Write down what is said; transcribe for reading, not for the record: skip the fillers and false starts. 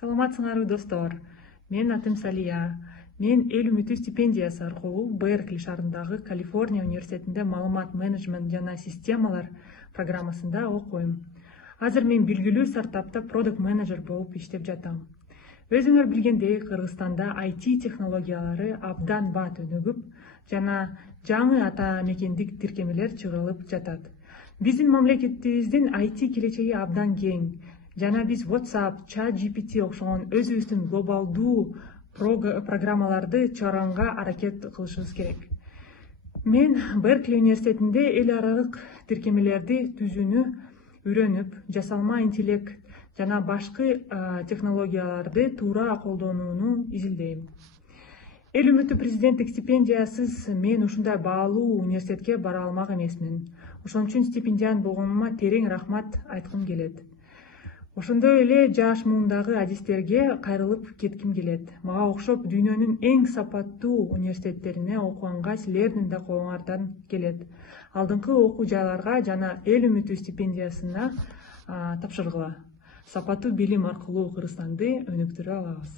Саламатсыңарбы достор. Мен атым Салия. Мен эл үмүтү стипендиясы аркылуу Беркли шаарындагы Калифорния университетинде маалымат менеджмент жана системалар программасында окуйм. Азыр мен белгилүү стартапта продукт менеджер болуп иштеп жатам. Өзүңөр билгендей, Кыргызстанда IT технологиялары абдан бат өнүгүп, жана жаңы ата мекендик тиркемелер чыгарылып жатат. Биздин мамлекетибиздин IT келечеги абдан кең. Жана биз WhatsApp, ChatGPT окшогон өзүбүздүн глобалдуу программаларды чыгарганга аракет кылышыбыз керек. Мен Беркли университетинде эл аралык тиркемелерди түзүүнү үйрөнүп, жасалма интеллект жана башкы технологияларды туура колдонууну изилдейм. Эл үмүтү президенттик стипендиясыз мен ушундай баалуу университетке бара алмак эмесмин. Ошон үчүн стипендиант болгонума терең рахмат айткым келет. Ошондой эле жаш муундагы адистерге кайрылып кетким келет. Мага окшоп дүйнөнүн эң сапаттуу университеттерине окуганга силердин да колуңардан келет. Алдыңкы окуу жайларга жана эл үмүтү стипендиясына тапшыргыла. Сапаттуу билим аркылуу Кыргызстанды өнүктүрө алабыз.